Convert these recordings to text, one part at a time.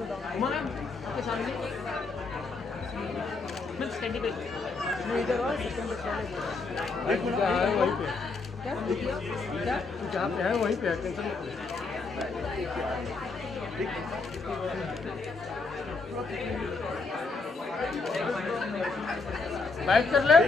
आपके सामने मैं स्टडी पे इधर और सेकंड पे एक मिनट है वहीं पे क्या क्या जहाँ पे है वहीं पे है टेंशन मत लो बैठ कर ले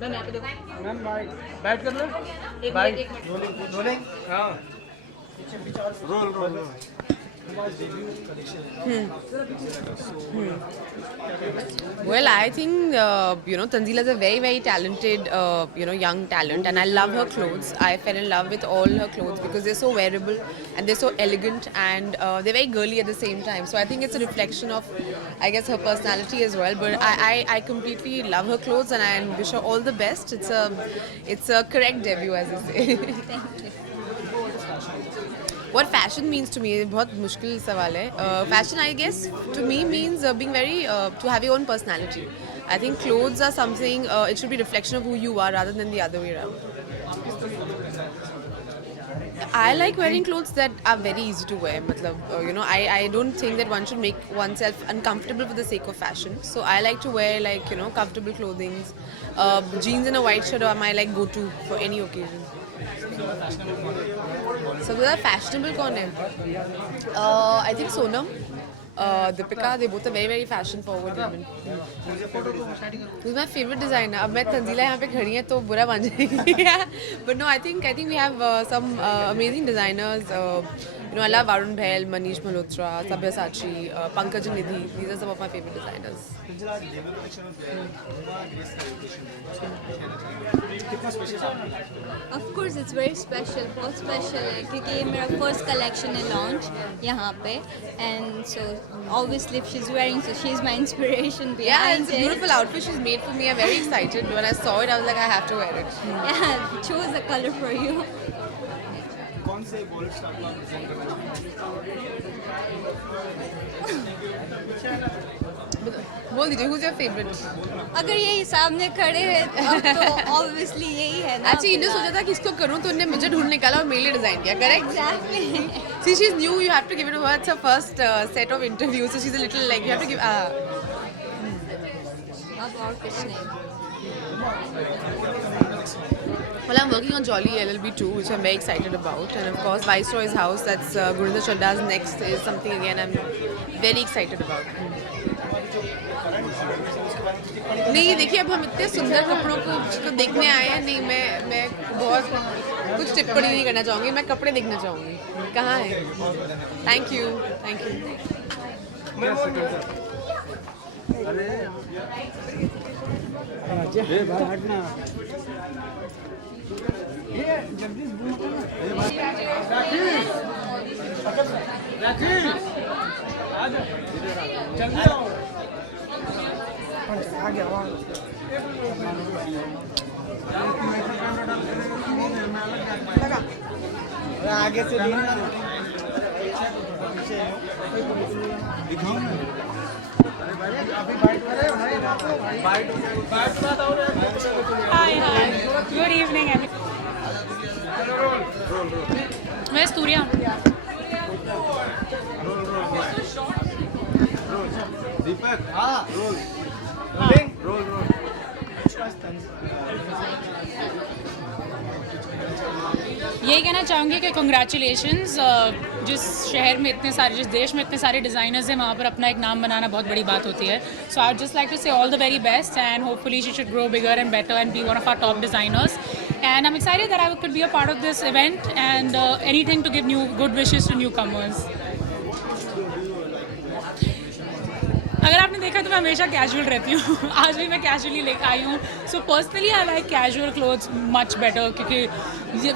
मैम यहाँ पे देखो मैम बैठ कर ले एक मिनट रोलिंग हाँ roll roll Well, I think Tanzila is a very, very talented young talent, and I love her clothes. I fell in love with all her clothes because they're so wearable and they're so elegant, and they're very girly at the same time. So I think it's a reflection of, I guess, her personality as well. But I completely love her clothes, and I wish her all the best. It's a correct debut, as I say. Thank you. What fashion means to me, बहुत मुश्किल सवाल है. Fashion, I guess, to me means being very to have your own personality. I think clothes are something. It should be a reflection of who you are rather than the other way around. I like wearing clothes that are very easy to wear. मतलब, I don't think that one should make oneself uncomfortable for the sake of fashion. So I like to wear comfortable clothing. Jeans and a white shirt are my go-to for any occasion. सबसे ज़्यादा fashionable कौन है? I think Sonam, Deepika, they both are very, very fashion forward women. Who's my favorite designer? अब मैं तंजीला यहाँ पे खड़ी है तो बुरा मान जाएगी. But no, I think we have some amazing designers. I love Varun Bhel, Manish Malhotra, Sabyasachi, Pankaj Nidhi. These are some of my favorite designers. Of course, it's very special. बहुत special है क्योंकि ये मेरा first collection है launch यहाँ पे, and so obviously if she's wearing, so she's my inspiration behind Yeah, it's a it. beautiful outfit she's made for me. I'm very excited. When I saw it, I was like, I have to wear it. Yeah, chose the color for you. कौन से Bollywood star को आप present करना चाहेंगे? बोल दीजिए, who's your favorite? अगर यही सामने खड़े हैं अब तो obviously यही है ना. अच्छा, इन्हें सोचा था कि इसको करूँ तो इन्हें मुझे ढूंढ निकाला और मेरे लिए डिजाइन किया, correct? Exactly. See, she's new. You have to give it to her. It's her first set of interviews, so she's a little you have to give. अब और कुछ नहीं. Well, I'm working on Jolly LLB 2, which I'm very excited about, and of course, Viceroy's House. That's Gurinder Chadda's next is something again I'm very excited about. नहीं देखिए, अब हम इतने सुंदर कपड़ों को देखने आए हैं. नहीं, मैं बहुत कुछ टिप्पणी नहीं करना चाहूँगी. मैं कपड़े देखना चाहूँगी. कहाँ है? Thank you. आगे से दिखाओ ना. अभी बाइट करे बाइट बताओ रे. Hi. Good evening, Where's Surya? दीपक हाँ रोल रोल रोल. यही कहना चाहूँगी कि कंग्रेचुलेशंस. जिस शहर में इतने सारे, जिस देश में इतने सारे डिज़ाइनर्स हैं, वहाँ पर अपना एक नाम बनाना बहुत बड़ी बात होती है. So I just like to say all the very best and hopefully she should grow bigger and better and be one of our top designers. And I'm excited that I could be a part of this event and anything to give good wishes to newcomers. अगर आपने देखा तो मैं हमेशा casual रहती हूँ. आज भी मैं कैजुअली लेकर आई हूँ. So personally I like casual clothes much better, क्योंकि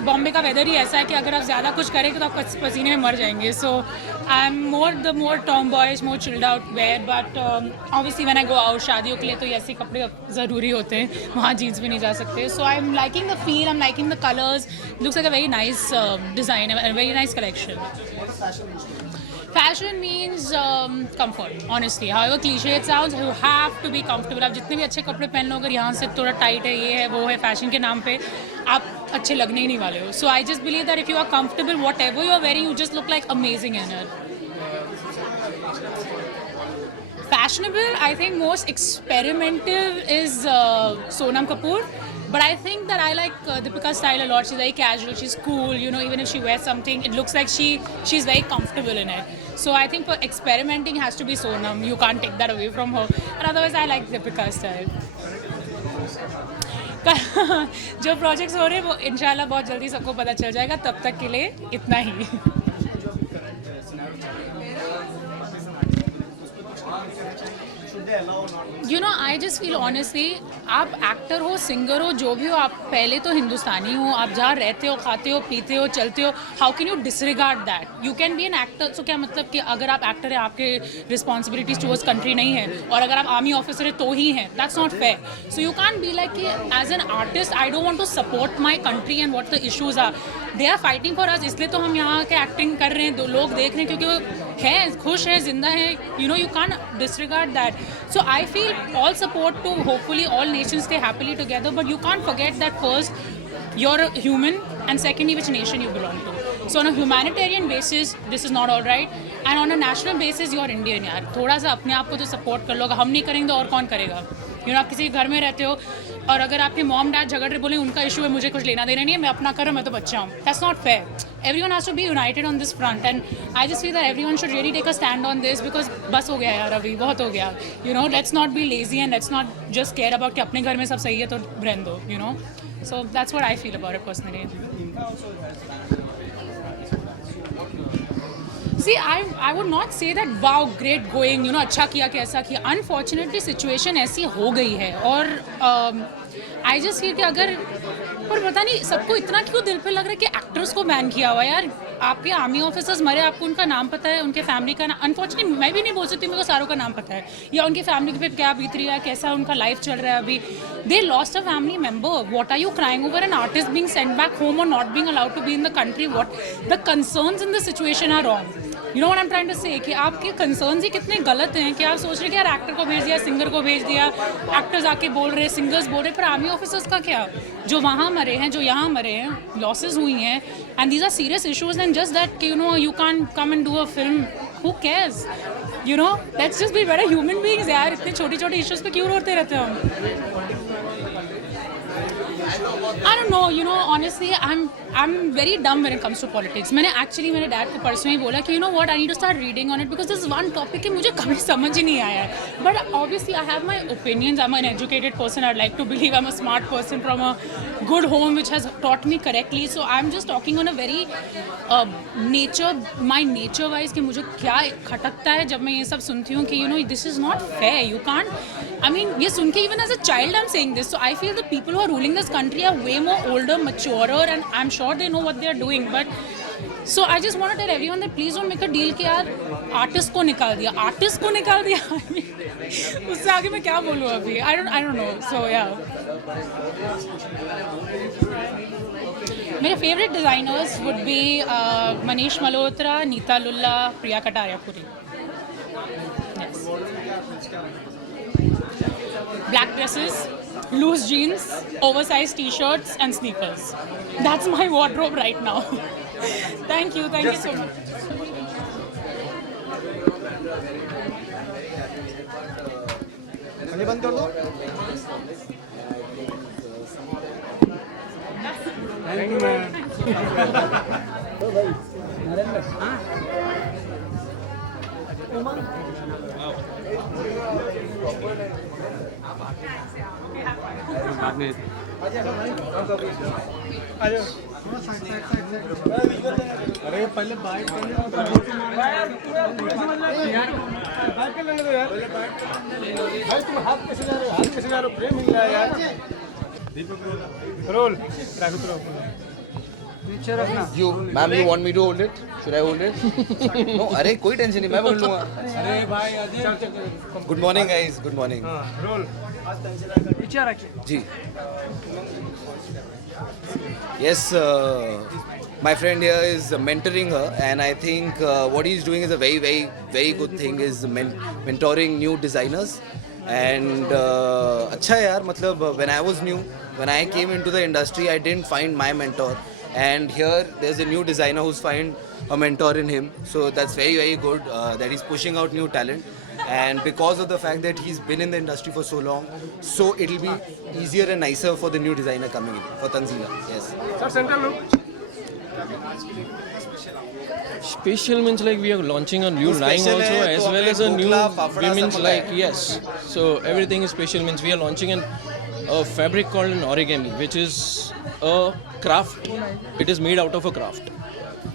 बॉम्बे का वेदर ही ऐसा है कि अगर आप ज़्यादा कुछ करेंगे तो आप पसीने में मर जाएंगे. So I am more tomboys, more chilled out wear, but obviously when I go out शादियों के लिए तो ऐसे कपड़े ज़रूरी होते हैं, वहाँ जीन्स भी नहीं जा सकते. So I am liking the feel, I am liking the colours. Looks like a very nice design, very nice collection. Fashion means comfort, honestly. However cliche it sounds, you have to be comfortable. आप जितने भी अच्छे कपड़े पहन लो, अगर यहाँ से थोड़ा टाइट है, ये है, वो है, फैशन के नाम पे आप अच्छे लगने ही नहीं वाले हो. So I just believe that if you are comfortable, whatever you are wearing, you just look like amazing in it. Fashionable, I think most experimental is Sonam Kapoor. But I think that I like Deepika's style a lot. She's very casual, she's cool, you know, even if she wears something, it looks like she's very comfortable in it. So I think for experimenting has to be Sonam. You can't take that away from her. And otherwise I like Deepika's style. जो projects हो रहे हैं वो इंशाल्लाह बहुत जल्दी सबको पता चल जाएगा. तब तक के लिए इतना ही. You know, I just feel honestly, आप एक्टर हो, सिंगर हो, जो भी हो, आप पहले तो हिंदुस्तानी हो. आप जहाँ रहते हो, खाते हो, पीते हो, चलते हो, how can you disregard that? You can be an actor. So क्या मतलब कि अगर आप एक्टर है, आपके रिस्पॉन्सिबिलिटीज टुवर्ड्स कंट्री नहीं है, और अगर आप आर्मी ऑफिसर है तो ही है. That's not fair. So you can be like कि as an artist I don't want to support my country and what the issues are. They are fighting for us, इसलिए तो हम यहाँ के एक्टिंग कर रहे हैं, दो लोग देख रहे हैं क्योंकि वो हैं, खुश है, जिंदा है. You know, you can disregard that. So I feel all support to hopefully all nations stay happily together, but you can't forget that first you're a human and secondly which nation you belong to. So on a humanitarian basis this is not all right, and on a national basis you're Indian. यार थोड़ा सा अपने आप को तो support कर लो. हम नहीं करेंगे तो और कौन करेगा? यू नो, आप किसी घर में रहते हो और अगर आपके मॉम डैड झगड़ रहे, बोले उनका इशू है, मुझे कुछ लेना देना नहीं है, मैं अपना कर रहा हूँ, मैं तो बच्चा हूँ. That's not fair. Everyone has to be united on this front, and I just feel that everyone should really take a stand on this, because बस हो गया यार, अभी बहुत हो गया. You know, let's not be lazy and let's not just care about कि अपने घर में सब सही है तो रहने दो. You know, so that's what I feel about it personally. See, I would not say that wow, great going, you know, अच्छा किया कि ऐसा किया. Unfortunately, situation ऐसी हो गई है और I just feel कि अगर, पर पता नहीं सबको इतना क्यों दिल पे लग रहा है कि एक्टर्स को बैन किया हुआ है. यार आपके आर्मी ऑफिसर्स मरे, आपको उनका नाम पता है, उनके फैमिली का नाम. अनफॉर्चुनेटली मैं भी नहीं बोल सकती, मेरे को सारों का नाम पता है, या उनकी फैमिली पे क्या बीत रही है, कैसा उनका लाइफ चल रहा है अभी. They lost a family member. What are you crying over? An artist being sent back home और not being allowed to be in the country. What the concerns in the situation are wrong. You know what I am trying to say, कि आपके concerns ही कितने गलत हैं कि आप सोच रहे कि यार एक्टर को भेज दिया, सिंगर को भेज दिया, एक्टर्स आके बोल रहे, सिंगर्स बोल रहे, पर आर्मी ऑफिसर्स का क्या? जो वहाँ मरे हैं, जो यहाँ मरे हैं, लॉसेस हुई हैं, and these are serious issues. And just that कि you know you can come and do a film, who cares? You know, let's just be better human beings. यार इतने छोटी छोटी इशूज पे क्यों रोते रहते हो हम? I don't know, you know, honestly, I'm very dumb when it comes to politics. मैंने actually मेरे डैड को परसों ही बोला कि you know what, I need to start reading on it because this is one topic कि मुझे कभी समझ ही नहीं आया है. But obviously I have my opinions. I'm an educated person. I'd like to believe I'm a smart person from a good home which has taught me correctly. So I'm just talking on a very my nature wise कि मुझे क्या खटकता है जब मैं ये सब सुनती हूँ कि you know this is not fair. You can't. I mean, ये सुन के even as a child I'm saying this. So I feel the people who are ruling this country are way more older, maturer, and I'm sure they know what they are doing. But so I just want to tell everyone that please don't make a deal कि यार artist को निकाल दिया, artist को निकाल दिया. उससे आगे मैं क्या बोलूँ अभी? I don't know. So yeah. मेरे favourite designers would be Manish Malhotra, Neeta Lulla, Priya Kataria Puri. Black dresses, loose jeans, oversized t-shirts and sneakers. That's my wardrobe right now. Thank you so much. ये बंद कर दो. Thank you ma'am. नरेंद्र, हाँ अरे पहले बाइक यार तुम हाथ कैसे जा रहे हो? प्रेम मिल रहा है यार. रोल पीछे रखना. You, ma'am, you want me to hold it? Should I hold it? No, अरे कोई टेंशन नहीं, मैं बोल लूँगा. अरे भाई Good morning, guys. Good morning. Roll पीछे रखिए जी. Yes. my friend here is mentoring her, and I think what he's doing is a very, very, very good thing. Is mentoring new designers, and अच्छा है यार. मतलब when I was new, when I came into the industry, I didn't find my mentor, and here there's a new designer who's find a mentor in him. So that's very, very good that he's pushing out new talent. And because of the fact that he's been in the industry for so long, so it'll be easier and nicer for the new designer coming in, for Tanzila. Yes. Sir, central look. Special means like we are launching a new तो line special also, है, as तो well हमें as a new dhokla, fafda women's सब like पका है. yes. So everything is special means we are launching a fabric called an origami, which is a craft. It is made out of a craft.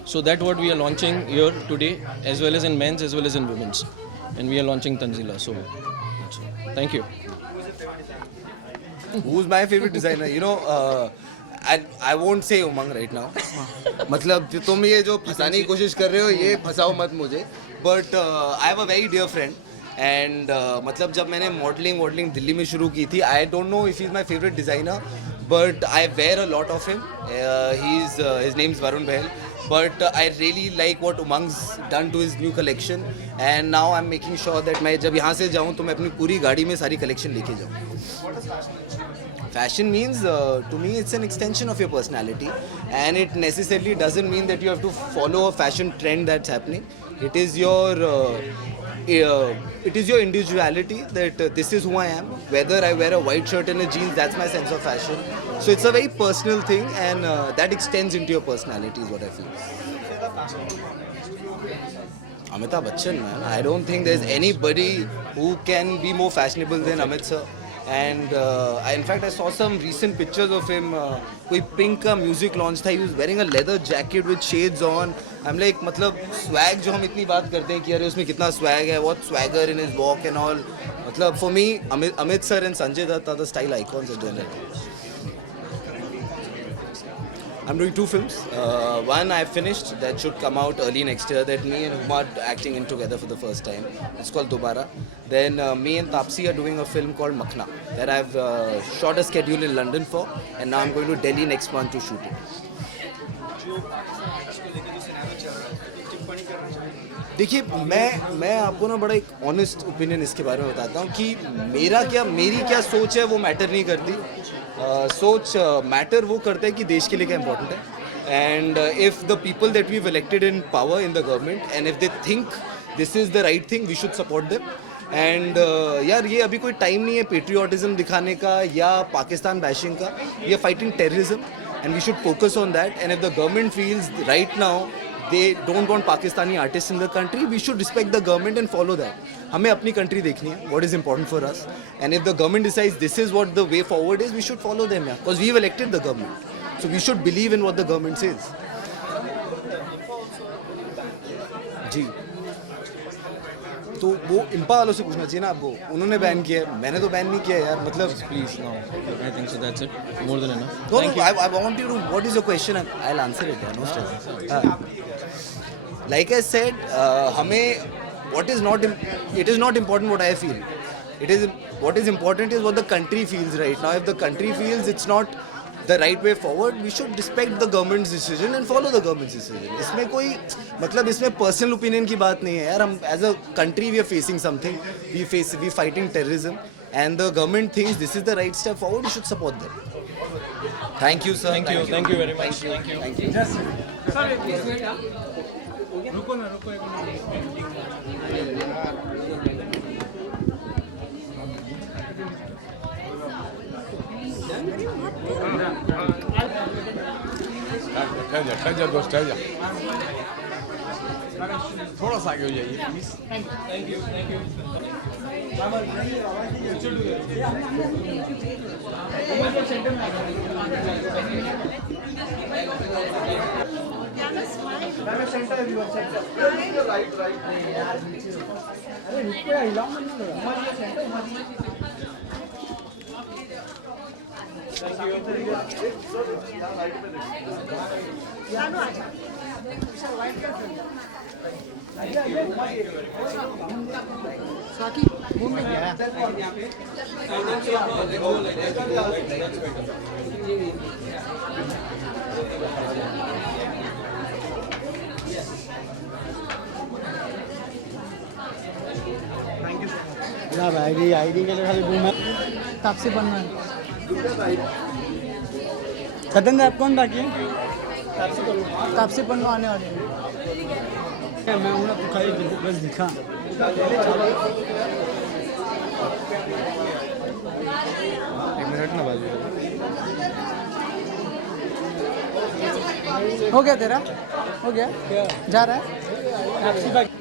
So that what we are launching here today, as well as in men's, as well as in women's, and we are launching Tanzila. So thank you. Who's my favorite designer? You know, I won't say Umang right now. मतलब तुम ये जो फंसाने की कोशिश कर रहे हो ये फंसाओ मत मुझे. But I have a very dear friend. And मतलब जब मैंने मॉडलिंग दिल्ली में शुरू की थी, I don't know if he's my favorite designer, but I wear a lot of him. His name's Varun Behel. But I really like what Umang's done to his new collection, and now I'm making sure that मैं जब यहाँ से जाऊँ तो मैं अपनी पूरी गाड़ी में सारी collection लेके जाऊँ. Fashion means to me it's an extension of your personality, and it necessarily doesn't mean that you have to follow a fashion trend that's happening. It is your individuality that this is who I am. Whether I wear a white shirt and a jeans, that's my sense of fashion. So it's a very personal thing, and that extends into your personality is what I feel. Amitabh Bachchan, man. I don't think there's anybody who can be more fashionable than Amit sir. And in fact, I saw some recent pictures of him. कोई Pink का music launch था. He was wearing a leather jacket with shades on. I'm like, मतलब swag जो हम इतनी बात करते हैं कि अरे उसमें कितना swag है, what swagger in his walk and all. मतलब for me, Amit sir and Sanjay Dutt are the style icons of general. I'm doing 2 films. One I finished, that should come out early next year, that me and Huma are acting in together for the first time. It's called Dobara. Then me and Tapsi are doing a film called Makhna that I've shot a schedule in London for, and now I'm going to Delhi next month to shoot it. देखिए मैं आपको ना बड़ा एक honest opinion इसके बारे में बताता हूँ कि मेरी क्या सोच है वो मैटर नहीं करती. सोच मैटर वो करता है कि देश के लिए क्या इम्पोर्टेंट है. And if the people that we elected in power in the government and if they think this is the right thing, we should support them. And यार ये अभी कोई टाइम नहीं है पेट्रियोटिज्म दिखाने का या पाकिस्तान बैशिंग का. We are fighting terrorism and we should focus on that. And if the government feels right now they don't want Pakistani artists in the country, we should respect the government and follow that. हमें अपनी country देखनी है, what is important for us, and if the government decides this is what the way forward is, we should follow them, yeah, because we've elected the government, so we should believe in what the government says. जी तो वो इंपा वालों से पूछना चाहिए ना आपको, उन्होंने ban किया है, मैंने तो बैन नहीं किया यार. मतलब Please, no. I think so. That's it. More than enough. no, I want you to, what is your question? I'll answer it, no stress. Like I said, हमें what is not it is not important what I feel. It is what is important is what the country feels right now. If the country feels it's not the right way forward, we should respect the government's decision and follow the government's decision. इसमें कोई मतलब इसमें personal opinion की बात नहीं है यार. हम as a country we are facing something. We fighting terrorism, and the government thinks this is the right step forward. We should support them. Thank you, sir. Thank you very much. Thank you. रुको ना, रुको एक ठहर जा दोस्त, ठहर जा. थोड़ा सा आगे हो जाइए प्लीज. अरे रुको यार, हिलाओ मत साकी घूम में गया है. आईडी के लिए खाली घूमा तापसी पन्ना सत्येंद्र आप कौन बाकी है तापसी पन्ना आने वाले हैं मैं हूँ ना तू खाली बस दिखा एक मिनट ना बाजू हो गया तेरा हो गया जा रहा है तापसी बाकी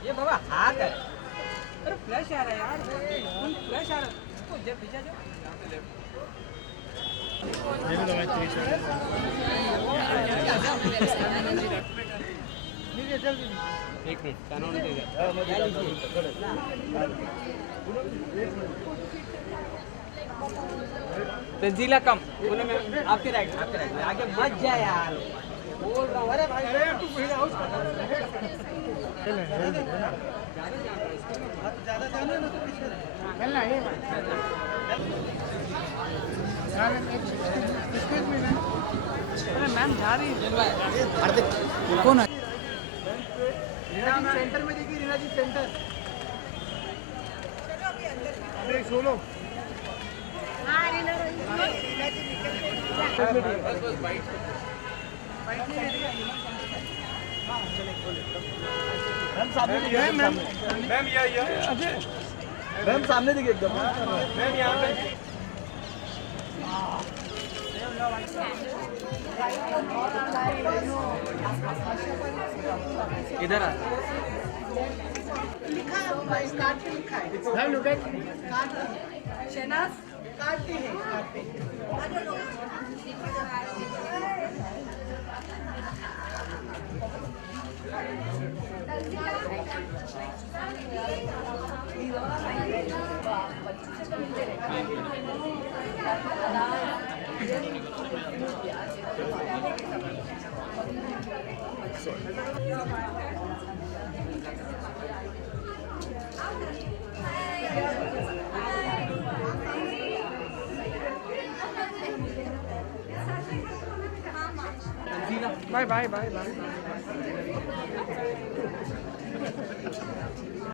ये बाबा हाथ है अरे फ्लैश आ रहा है यार फ्लैश आ रहा है जब पीछे एक मिनट कानून तंजीला कम आपके राइट आगे मत जा यार बोल रहा हूँ अरे भाई अरे तू ज़्यादा जाने ना तो पीछे चलना है अरे मैम जा रही है कौन है सेंटर में देखिए रीना जी सेंटर अरे सोलो मैम सामने देखिए एकदम मैम यहाँ पे इधर आ मैम लुक एट शहनाज काटते हैं बाय बाय बाय बाय